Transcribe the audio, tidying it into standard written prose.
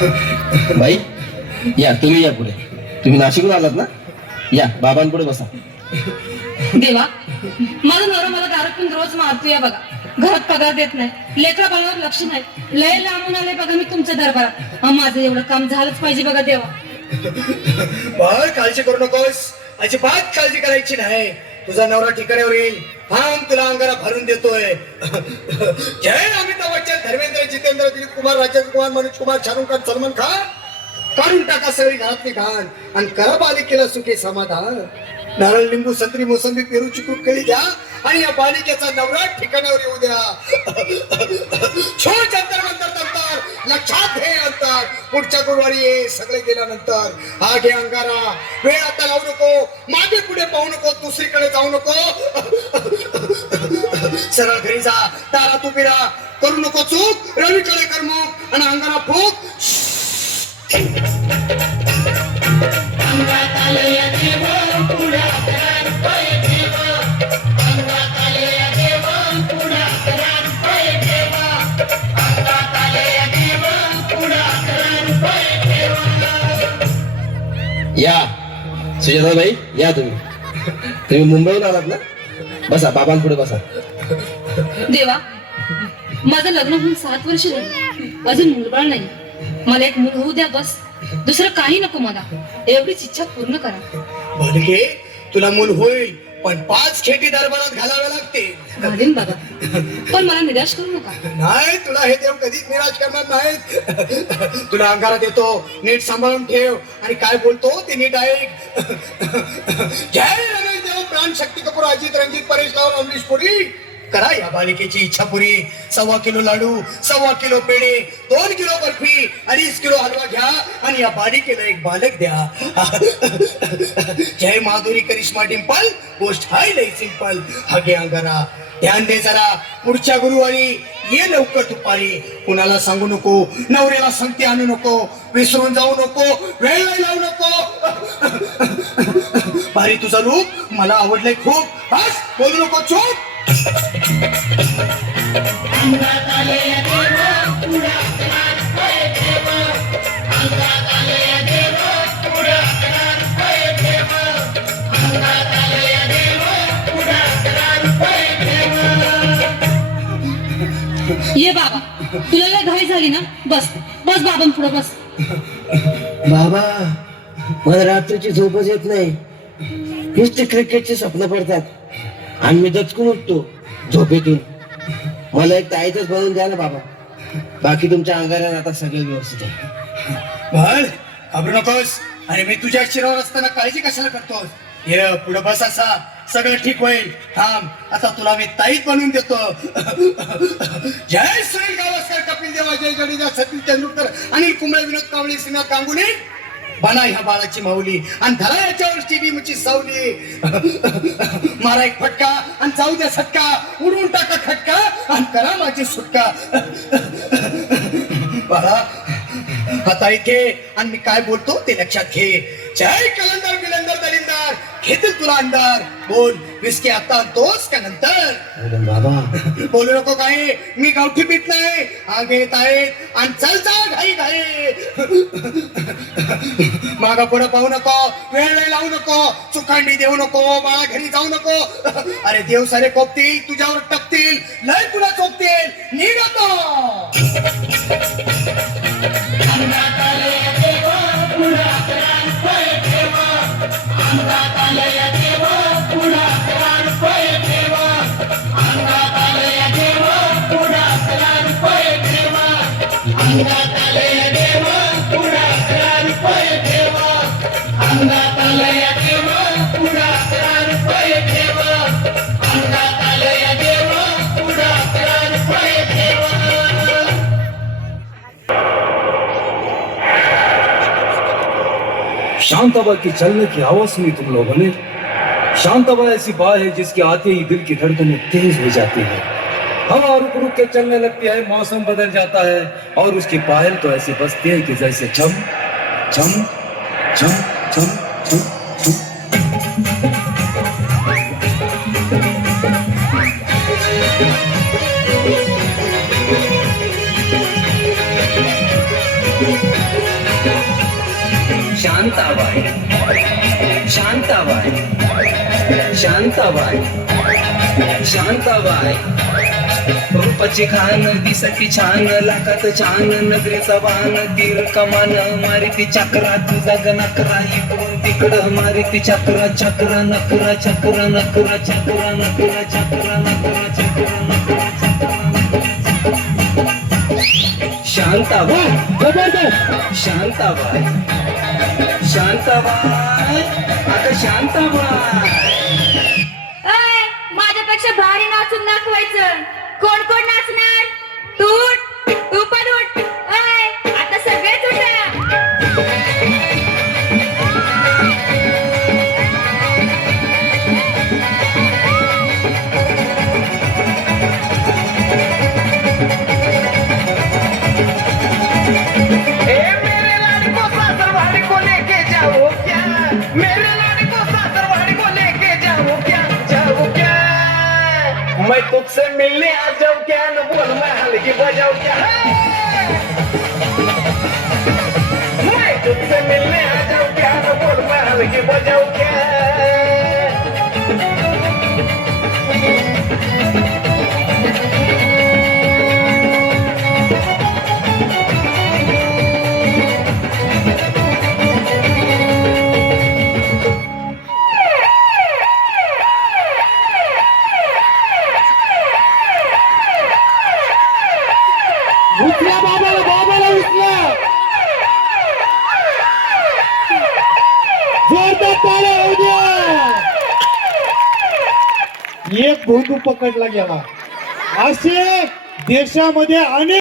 बाई या, तुम्ही या पुढे. तुम्ही नाशिकहून आलात ना? या बाबांपुढे बसा. देवा, माझा नवरा मला दारू पिऊन रोज मारतोय बघा. घरात पगार देत नाही, लेकरा बाळावर लक्ष नाही. लय लांबून आले बघा मी तुमच्या दरबारात. माझं एवढं काम झालंच पाहिजे बघा देवा. बाळ काळजी करू नकोस, अजिबात काळजी करायची नाही. तुझा नवरा ठिकाण्यावर येईल. थांब, तुला अंगारा भरून देतोय. जय अमिताभ बच्चन, धर्मेंद्र, जितेंद्र, दिलीप कुमार, राजेंद्र कुमार, मनोज कुमार, शाहरुख खान, सलमान खान. काढून टाका सगळी घरातली घाण आणि करा बालिकेला सुखे समाधान. नारळ, लिंबू, संत्री, मोसंबी, पेरू, चिकू, केळी द्या आणि या बालिकेचा नवरा ठिकाणावर येऊ द्या. छोट अंतर नंतर नंतर लक्षात घे अंतर. पुढच्या गुरुवारी ये सगळे गेल्यानंतर. हा घे अंगारा. वेळ आता लावू नको, मागे पुढे पाहू नको, दुसरीकडे जाऊ नको. सरळ घरी जा, दारात उभी राहा. करू नको चूक, रवीकडे कर मुख आणि अंगारा फूक. या सुजाताबाई, या तुम्ही मुंबईहून आलात ना? बसा, बाबांपुढे बसा. देवा, माझं लग्न होऊन 7 वर्ष झाली, अजून मुलबाळ नाही. मला एक मूल होऊ द्या बस. दुसरं काही नको मला. एवढीच इच्छा पूर्ण करा. बालिके, तुला मूल होईल, पण 5 खेटी दरबारात घालाव्या लागतील. घालीन बाबा, पण मला निराश करू नका. नाही, तुला हे देव कधीच निराश करणार नाहीत. तुला अंगारा देतो, नीट सांभाळून ठेव आणि काय बोलतो ते नीट ऐक. जय रमेश देव, प्राण, शक्ती कपूर, अजित, रंजित, परेश राव, अमरीश पुरी. करा या बालिकेची इच्छा पुरी. 1.25 किलो लाडू, 1.25 किलो पेढे, 2 किलो बर्फी, 2.5 किलो हलवा घ्या आणि या बालिकेला एक बालक द्या. जय माधुरी, करिश्मा, डिंपल, गोष्ट हाय लई सिंपल. हा घे अंगारा. ध्यान दे जरा, पुढच्या गुरुवारी ये लवकर दुपारी. कुणाला सांगू नको, नवऱ्याला संगती आणू नको, विसरून जाऊ नको, वेळ लावू नको. भारी तुझं रूप मला आवडलंय खूप. बस, बोलू नको, चूप. ये बाबा, तुला लय घाई झाली ना? बस बस बाबां पुढे बस. बाबा, मला रात्रीची झोपच येत नाही. नुसते क्रिकेटचे स्वप्न पडतात आणि मी दचकून उठतो झोपेतून. मला एक ताईतच बनवून द्या ना बाबा. बाकी तुमच्या अंगाला आता सगळं व्यवस्थित आहे. बाळ, घाबरू नकोस. आणि मी तुझ्या शिरावर असताना काळजी कशाला करतोस? ये पुढे बस, असा सगळं ठीक होईल. थांब, आता तुला मी ताईत बनवून देतो. जय सुनील गावस्कर, कपिल देव, जय जडेजा, सचिन तेंडुलकर, अनिल कुंबळे, विनोद कांबळे, श्रीनाथ गांगुली. बना ह्या बाळाची माऊली आणि धरा याच्यावर स्टेडियमची सावली. मारा एक फटका आणि जाऊ द्या सटका. उडून टाका खटका आणि करा माझी सुटका. बाळा, हाता इथे आणि मी काय बोलतो ते लक्षात घे. जय कलंदर, बिलंदर, दलिंदर, घेतील तुला अंधार. बोल, विस्की आता आणतोस का नंतर? बाबा, बोलू नको काही, मी गावठी पीत नाही. आगे येत आहेत आणि चल चल घाई घाई. मागा पुढे पाहू नको, वेळ नाही लावू नको, चुकांडी देऊ नको, बाळा घरी जाऊ नको. अरे देव सारे कोपतील, तुझ्यावर टपतील, लय तुला चोपतील. निघतो शांताबा की चलने की आवाज सुनी तुम लोगों ने? शांताबा ऐसी बात है जिसके आते ही दिल की धड़कनें तेज हो जाती है. हवा रुक रुक के चलने लगती है, मौसम बदल जाता है और उसकी पायल तो ऐसी बजती है कि जैसे झम झम झम झम झम झम. शांताबाई शांताबाई शांताबाई शांताबाई रूपाची खान दिसती छान लाखात छान नजरेचा बाण तीर कमान मारिती चक्रा तुझा गणकरा इकडून तिकडं मारिती चक्रा चक्रा नकरा चक्रा नकरा चक्रा नकरा चक्रा नकरा चक्रा नकरा शांताबाई शांताबाई शांताबाई आता शांताबाई अय, माझ्यापेक्षा भारी नाचून दाखवायचं. कोण कोण नाचणार? तू पण उठ. अय, आता सगळेच उठा. मेरे लाड़ी को सासरवाड़ी को लेके जाओ क्या मेरे लाड़ी को सासरवाड़ी को लेके जाओ क्या मैं तुझसे मिलने आ जाऊं क्या न बोल मैं हल्की बजाऊं क्या मैं तुझसे मिलने आ जाऊं क्या न बोल मैं हल्की बजाऊं क्या उचला बाबाला उचला जोरदार टाळ्या होऊ द्या. एक भोंदू पकडला गेला. असे देशामध्ये अनेक